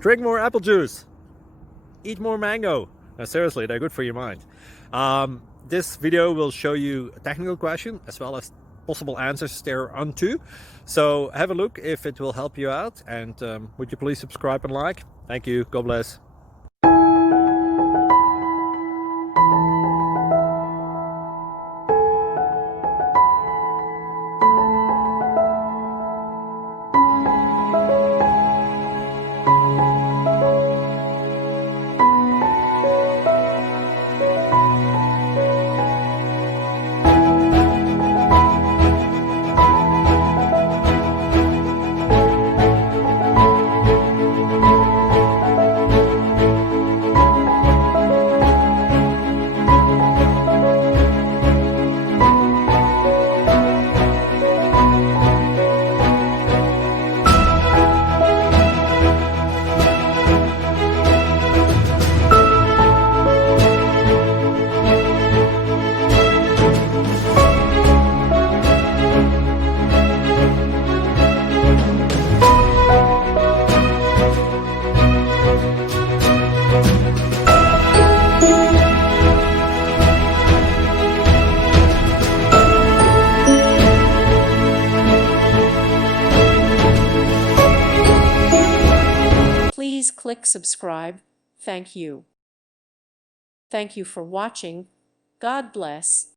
Drink more apple juice. Eat more mango. No, seriously, they're good for your mind. This video will show you a technical question as well as possible answers thereunto. So have a look if it will help you out, and would you please subscribe and like? Thank you. God bless. Please click subscribe. Thank you. Thank you for watching. God bless.